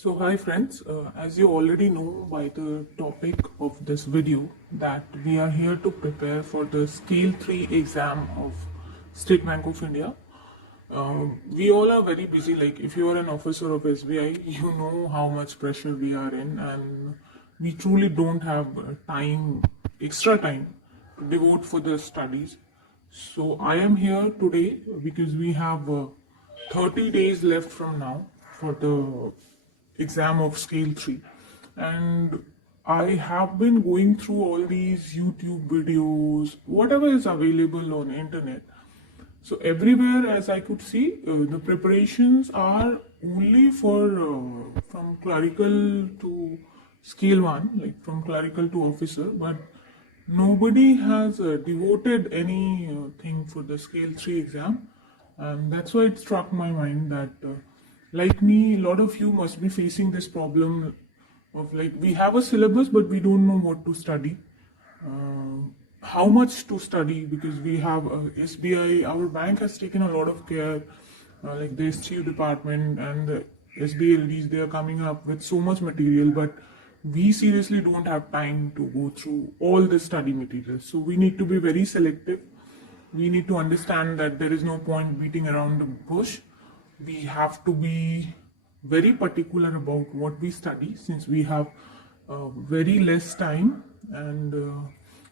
So hi friends, as you already know by the topic of this video that we are here to prepare for the Scale 3 exam of State Bank of India. We all are very busy, like if you are an officer of SBI, you know how much pressure we are in, and we truly don't have extra time to devote for the studies. So I am here today because we have 30 days left from now for the exam of Scale 3, and I have been going through all these YouTube videos, whatever is available on internet. So everywhere, as I could see, the preparations are only for from clerical to Scale 1, like from clerical to officer, but nobody has devoted anything for the Scale 3 exam, and that's why it struck my mind that, like me, a lot of you must be facing this problem of like we have a syllabus, but we don't know what to study. How much to study, because we have SBI, our bank has taken a lot of care, like the STU department and the SBLDs, they are coming up with so much material, but we seriously don't have time to go through all the study materials. So we need to be very selective. We need to understand that there is no point beating around the bush. We have to be very particular about what we study, since we have very less time, and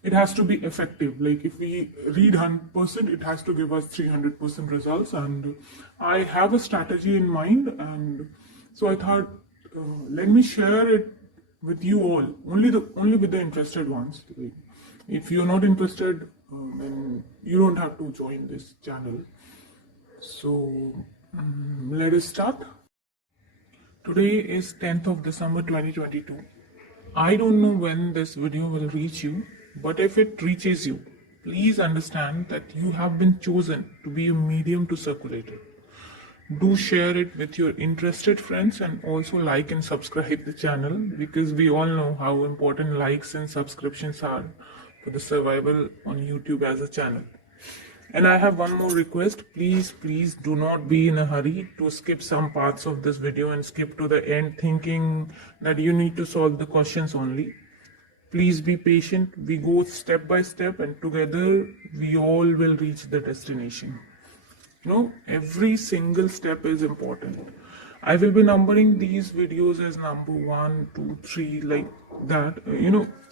it has to be effective. Like if we read 100%, it has to give us 300% results, and I have a strategy in mind, and so I thought, let me share it with you all, only with the interested ones. Like, if you're not interested, then you don't have to join this channel. So let us start. Today is 10th of December 2022. I don't know when this video will reach you, but if it reaches you, please understand that you have been chosen to be a medium to circulate it. Do share it with your interested friends, and also like and subscribe the channel, because we all know how important likes and subscriptions are for the survival on YouTube as a channel. And I have one more request. Please do not be in a hurry to skip some parts of this video and skip to the end thinking that you need to solve the questions only. Please be patient. We go step by step, and together we all will reach the destination. Every single step is important. I will be numbering these videos as number 1, 2, 3, like that,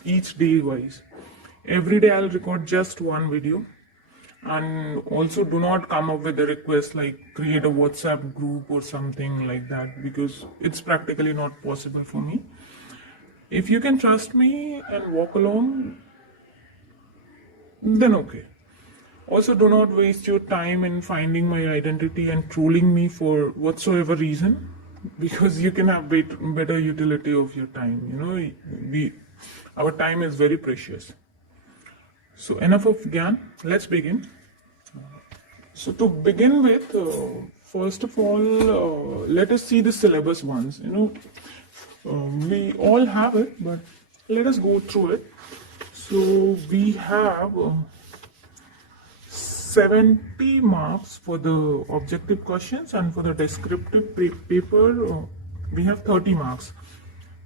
each day wise. Every day I'll record just one video. And also do not come up with a request like create a WhatsApp group or something like that, because it's practically not possible for me. If you can trust me and walk along, then okay. Also, do not waste your time in finding my identity and trolling me for whatsoever reason, because you can have better utility of your time. Our time is very precious. So enough of Gyan, let's begin. So to begin with, first of all, let us see the syllabus once. We all have it, but let us go through it. So we have 70 marks for the objective questions, and for the descriptive paper, we have 30 marks.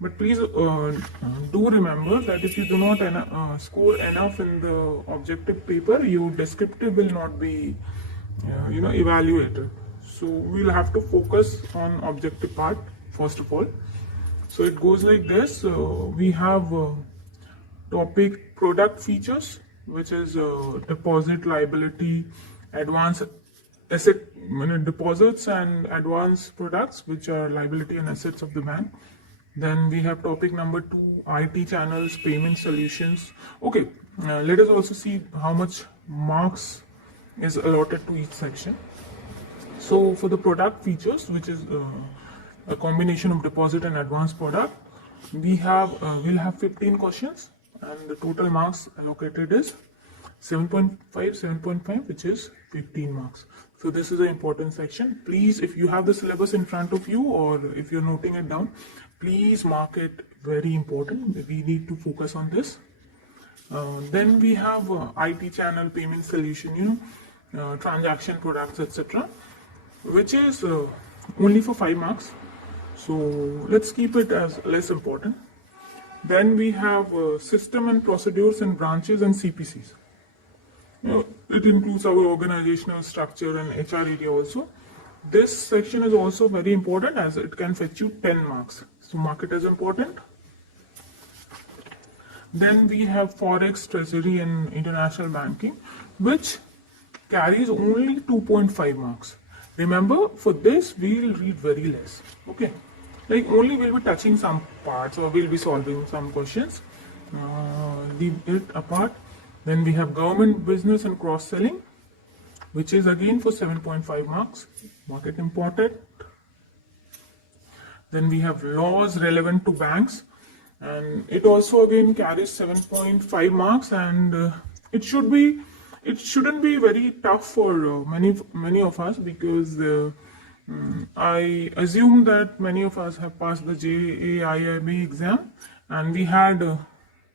But please do remember that if you do not score enough in the objective paper, your descriptive will not be evaluated. So we'll have to focus on objective part first of all. So it goes like this. We have topic product features, which is deposit, liability, advance asset, deposits and advance products, which are liability and assets of the bank. Then we have topic number 2, IT channels, payment solutions. Okay, let us also see how much marks is allotted to each section. So for the product features, which is a combination of deposit and advance product, we'll have 15 questions, and the total marks allocated is 7.5, which is 15 marks. So this is an important section. Please, if you have the syllabus in front of you, or if you're noting it down, please mark it very important. We need to focus on this. Then we have IT channel, payment solution, transaction products, etc., which is only for 5 marks. So let's keep it as less important. Then we have system and procedures in branches and CPCs. It includes our organizational structure and HR area also. This section is also very important as it can fetch you 10 marks. So mark it as important. Then we have Forex, Treasury and International Banking, which carries only 2.5 marks. Remember, for this we will read very less. Okay, like only we'll be touching some parts or we'll be solving some questions. Leave it apart. Then we have government business and cross-selling, which is again for 7.5 marks. Mark it important. Then we have laws relevant to banks, and it also again carries 7.5 marks, and it shouldn't be very tough for many of us, because I assume that many of us have passed the JAIIB exam, and we had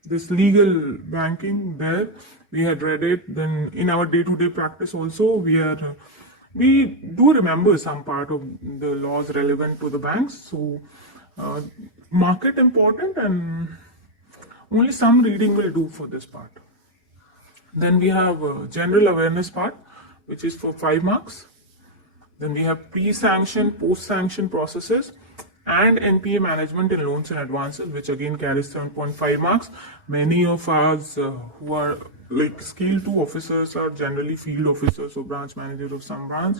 this legal banking there. We had read it. Then in our day-to-day practice also, we do remember some part of the laws relevant to the banks. So mark it important, and only some reading will do for this part. Then we have general awareness part, which is for 5 marks. Then we have pre-sanction, post-sanction processes, and NPA management in loans and advances, which again carries 7.5 marks. Many of us who are like Scale 2 officers are generally field officers or branch managers of some branch.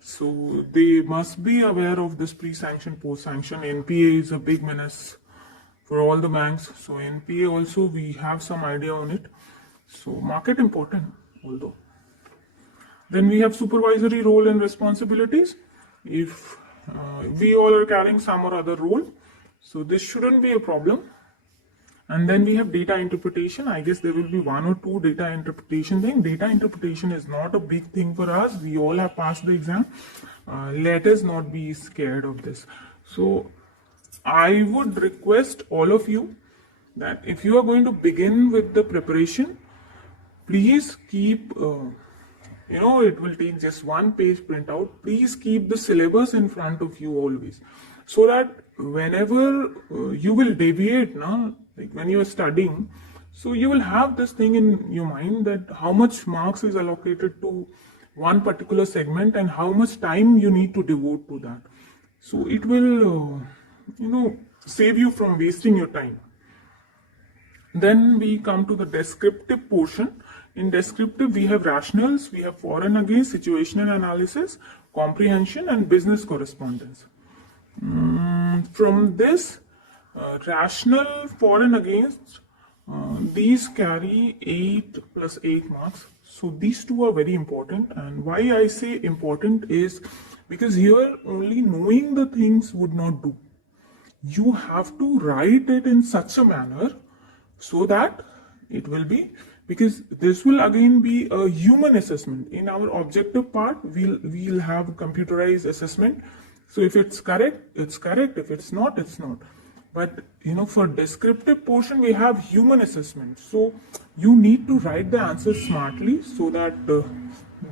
So they must be aware of this pre-sanction, post-sanction. NPA is a big menace for all the banks. So NPA also we have some idea on it. So market important although. Then we have supervisory role and responsibilities. If we all are carrying some or other role, so this shouldn't be a problem. And then we have data interpretation. I guess there will be 1 or 2 data interpretation thing. Data interpretation is not a big thing for us. We all have passed the exam. Let us not be scared of this. So I would request all of you that if you are going to begin with the preparation, please keep it will take just 1 page printout. Please keep the syllabus in front of you always, so that whenever you will deviate now, like when you are studying, so you will have this thing in your mind that how much marks is allocated to one particular segment and how much time you need to devote to that. So it will save you from wasting your time. Then we come to the descriptive portion. In descriptive, we have rationals, we have for and against, situational analysis, comprehension, and business correspondence. From this, rational, for and against, these carry 8 plus 8 marks. So these two are very important. And why I say important is because here only knowing the things would not do. You have to write it in such a manner so that it will be, because this will again be a human assessment. In our objective part, we'll have computerized assessment. So if it's correct, it's correct. If it's not, it's not. But for descriptive portion, we have human assessment. So you need to write the answers smartly so that the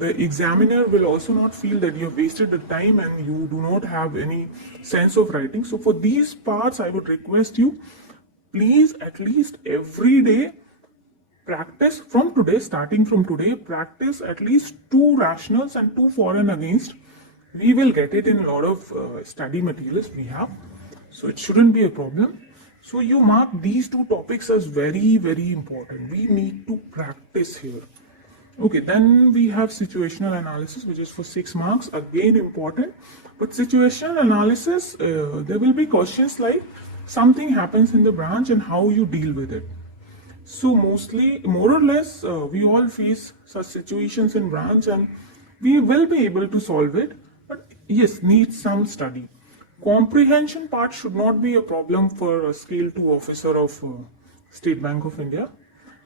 examiner will also not feel that you have wasted the time and you do not have any sense of writing. So for these parts, I would request you, please at least every day practice from today, starting from today, practice at least 2 rationals and 2 for and against. We will get it in a lot of study materials we have. So it shouldn't be a problem. So you mark these 2 topics as very, very important. We need to practice here. Okay, then we have situational analysis, which is for 6 marks. Again important. But situational analysis, there will be questions like something happens in the branch and how you deal with it. So mostly, more or less, we all face such situations in branch and we will be able to solve it. But yes, needs some study. Comprehension part should not be a problem for a Scale 2 officer of State Bank of India.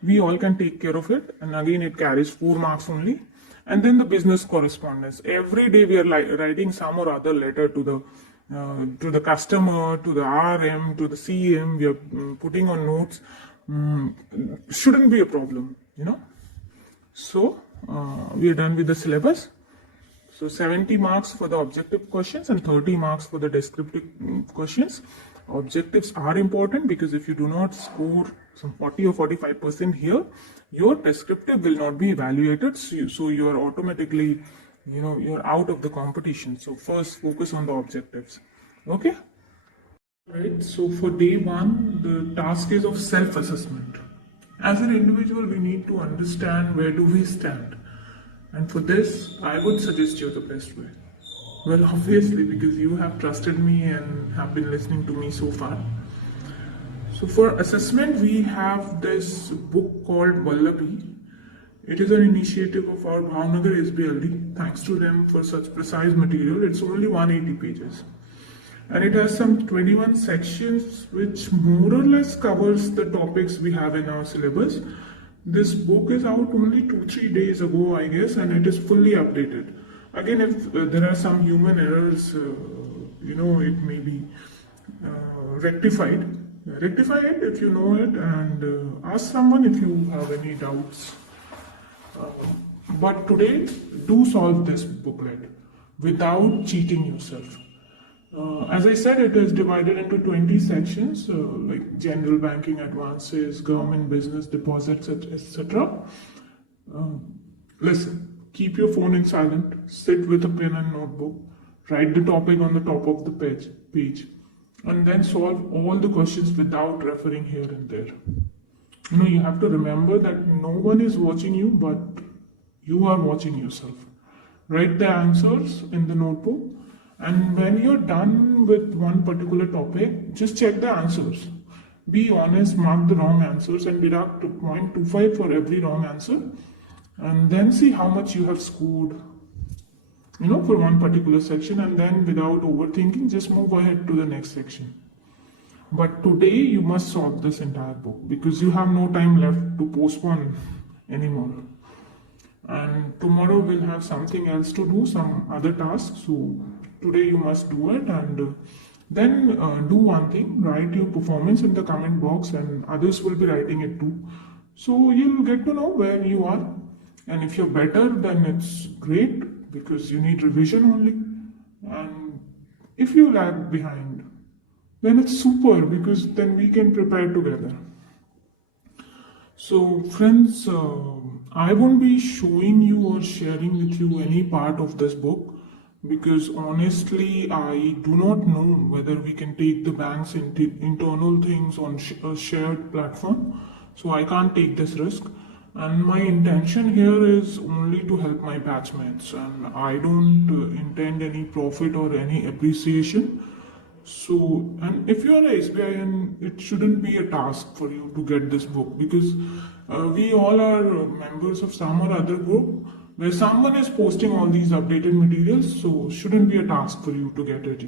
We all can take care of it. And again, it carries 4 marks only. And then the business correspondence. Every day we are writing some or other letter to the customer, to the RM, to the CM. We are putting on notes. Shouldn't be a problem, So we are done with the syllabus. So 70 marks for the objective questions and 30 marks for the descriptive questions. Objectives are important because if you do not score some 40 or 45% here, your descriptive will not be evaluated. So you are automatically, you're out of the competition. So first focus on the objectives. Okay? Right. So for day one, the task is of self-assessment. As an individual, we need to understand where do we stand. And for this, I would suggest you the best way. Well, obviously, because you have trusted me and have been listening to me so far. So for assessment, we have this book called Vallabi. It is an initiative of our Bhavnagar SBLD. Thanks to them for such precise material. It's only 180 pages. And it has some 21 sections which more or less covers the topics we have in our syllabus. This book is out only 2-3 days ago, I guess, and it is fully updated. Again, if there are some human errors, it may be rectified. Rectify it if you know it, and ask someone if you have any doubts. But today, do solve this booklet without cheating yourself. As I said, it is divided into 20 sections, like general banking advances, government business deposits, etc. Listen, keep your phone in silent, sit with a pen and notebook, write the topic on the top of the page, and then solve all the questions without referring here and there. You have to remember that no one is watching you, but you are watching yourself. Write the answers in the notebook. And when you're done with one particular topic, just check the answers. Be honest, mark the wrong answers and deduct 0.25 for every wrong answer. And then see how much you have scored, for one particular section. And then without overthinking, just move ahead to the next section. But today you must solve this entire book because you have no time left to postpone anymore. And tomorrow we'll have something else to do, some other tasks. So today you must do it, and then do one thing, write your performance in the comment box and others will be writing it too. So you'll get to know where you are, and if you're better then it's great because you need revision only, and if you lag behind then it's super because then we can prepare together. So friends, I won't be showing you or sharing with you any part of this book because honestly I do not know whether we can take the bank's internal things on a shared platform. So I can't take this risk, and my intention here is only to help my batchmates, and I don't intend any profit or any appreciation. So, and if you are a SBIN, it shouldn't be a task for you to get this book because we all are members of some or other group where someone is posting all these updated materials, so shouldn't be a task for you to get it,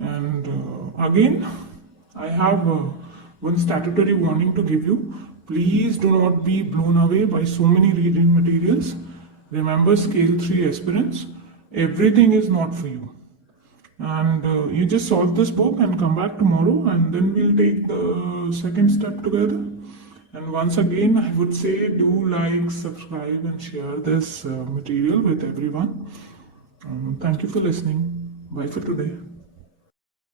And again, I have one statutory warning to give you. Please do not be blown away by so many reading materials. Remember, Scale 3 aspirants, everything is not for you. And you just solve this book and come back tomorrow, and then we'll take the second step together. And once again, I would say do like, subscribe and share this material with everyone. Thank you for listening. Bye for today.